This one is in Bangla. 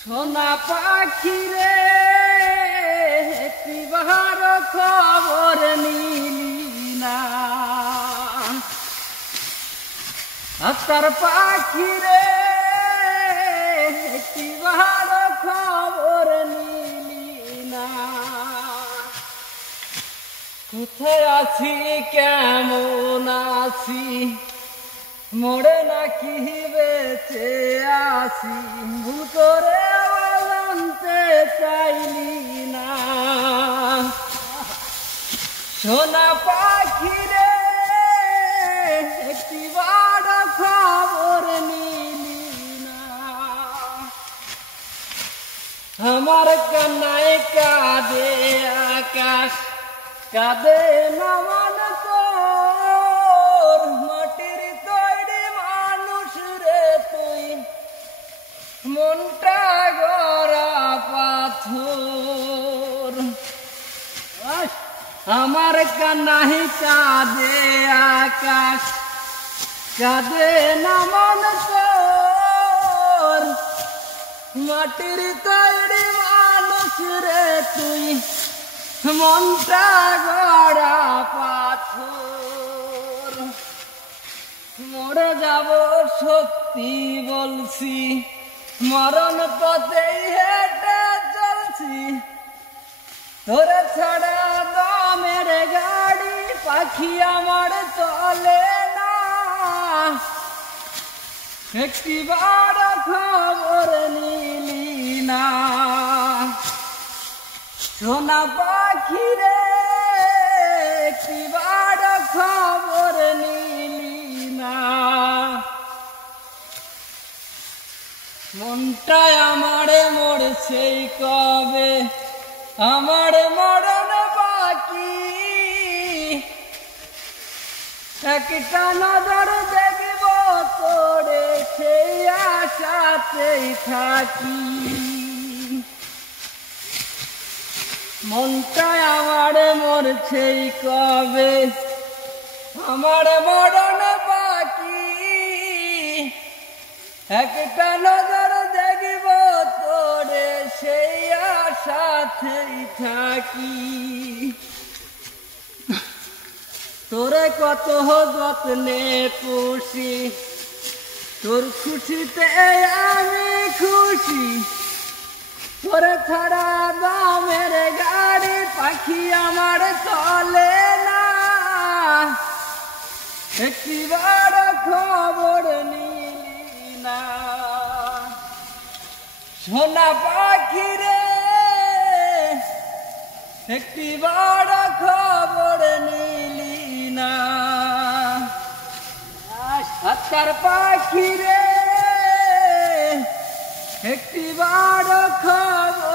সোনা পাখি রে একটিবার খবর নিলি না। আত্মার পাখি রে একটিবার খবর নিলি না। কোথায় আছি কেমন আছি মরে নাকি বেঁচে আছি ভুল করে জানতে চাইলি না। সোনা পাখি রে একটিবার খবর নিলি না। আমার কান্নায় কাঁদে আকাশ কাঁদে নামান তোর মাটির তৈরি মানুষ রে তুই মনটা গড়া পাথর। আমার কান্নায় কাঁদে আকাশ কাঁদে নামান তোর মাটির তৈরি মানুষ রে তুই মনটা গড়া পাথর। মরে যাব সত্যি বলছি মরণ পথেই হেঁটে চলছি তোরে ছাড়া দমের গাড়ি পাখি আমার চলে না। একটিবার খবর নিলি না। সোনা পাখি রে একটিবার খবর নিলি না। মনটায় আমারে মরছে কবে আমার মরণ বাকি। একটা নজর দেখব তোরে সেই আশাতেই থাকি। মনটায় আমারে মরছে কবে আমার মরণ বাকি। একটা নজর দেখব তোরে সেই আশাতেই থাকি। তোরে কত যত্নে পুষি তোর খুশিতে আমি খুশি তোরে ছাড়া দামের গাড়ি পাখি আমার চলে না। একটিবার খবর নিলি না। সোনা পাখি রে একটিবার খবর নিলি না। আত্মার পাখি রে একটিবার খবর